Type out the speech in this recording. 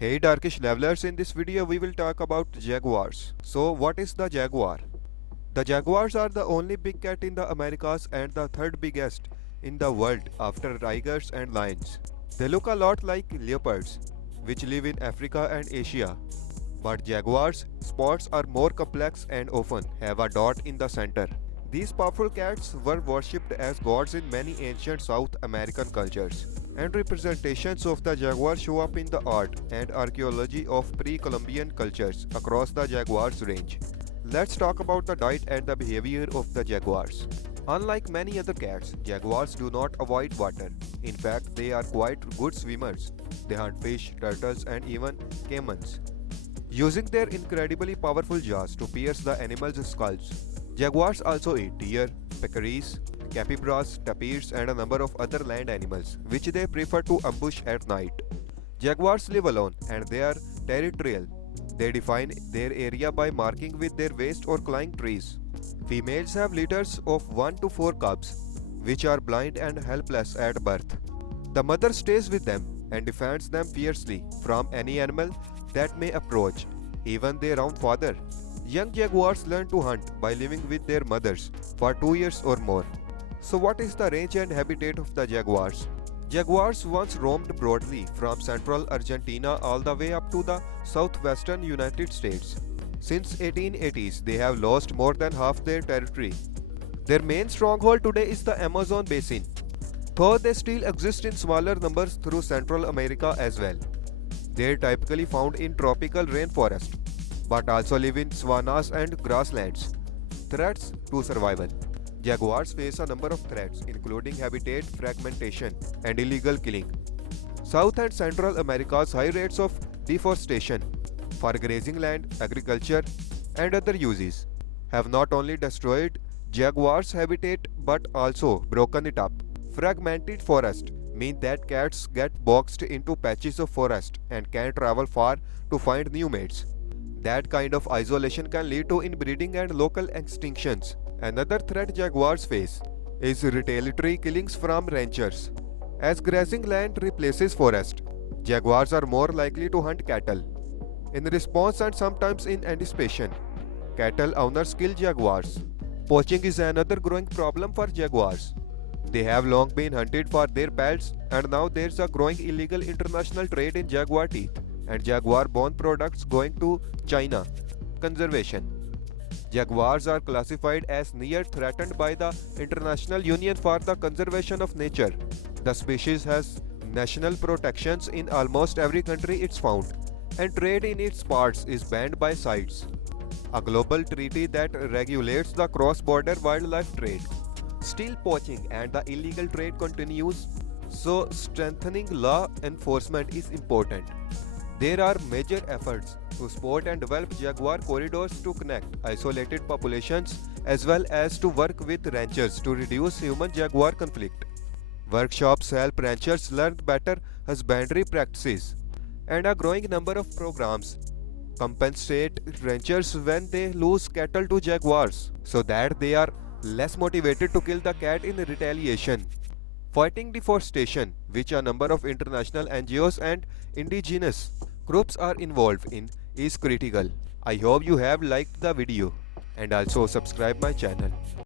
Hey Darkish levelers, in this video we will talk about Jaguars. So what is the Jaguar? The Jaguars are the only big cat in the Americas and the third biggest in the world after tigers and lions. They look a lot like leopards, which live in Africa and Asia. But Jaguars' spots are more complex and often have a dot in the center. These powerful cats were worshipped as gods in many ancient South American cultures, and representations of the jaguar show up in the art and archaeology of pre-Columbian cultures across the jaguar's range. Let's talk about the diet and the behavior of the jaguars. Unlike many other cats, jaguars do not avoid water. In fact, they are quite good swimmers. They hunt fish, turtles, and even caimans, using their incredibly powerful jaws to pierce the animal's skulls. Jaguars also eat deer, peccaries, capybaras, tapirs, and a number of other land animals, which they prefer to ambush at night. Jaguars live alone and they are territorial. They define their area by marking with their waist or climbing trees. Females have litters of 1 to 4 cubs, which are blind and helpless at birth. The mother stays with them and defends them fiercely from any animal that may approach, even their own father. Young jaguars learn to hunt by living with their mothers for 2 years or more. So what is the range and habitat of the jaguars? Jaguars once roamed broadly from central Argentina all the way up to the southwestern United States. Since 1880s, they have lost more than half their territory. Their main stronghold today is the Amazon basin, though they still exist in smaller numbers through Central America as well. They are typically found in tropical rainforest, but also live in savannas and grasslands. Threats to survival. Jaguars face a number of threats, including habitat fragmentation and illegal killing. South and Central America's high rates of deforestation for grazing land, agriculture, and other uses have not only destroyed jaguars' habitat but also broken it up. Fragmented forest mean that cats get boxed into patches of forest and can travel far to find new mates. That kind of isolation can lead to inbreeding and local extinctions. Another threat jaguars face is retaliatory killings from ranchers. As grazing land replaces forest, jaguars are more likely to hunt cattle. In response and sometimes in anticipation, cattle owners kill jaguars. Poaching is another growing problem for jaguars. They have long been hunted for their pelts, and now there's a growing illegal international trade in jaguar teeth and jaguar bone products going to China. Conservation. Jaguars are classified as near threatened by the International Union for the Conservation of Nature. The species has national protections in almost every country it's found, and trade in its parts is banned by CITES, a global treaty that regulates the cross-border wildlife trade. Still, poaching and the illegal trade continues, so strengthening law enforcement is important. There are major efforts to support and develop jaguar corridors to connect isolated populations as well as to work with ranchers to reduce human-jaguar conflict. Workshops help ranchers learn better husbandry practices, and a growing number of programs compensate ranchers when they lose cattle to jaguars so that they are less motivated to kill the cat in retaliation. Fighting deforestation, which a number of international NGOs and indigenous groups are involved in, is critical. I hope you have liked the video and also subscribe my channel.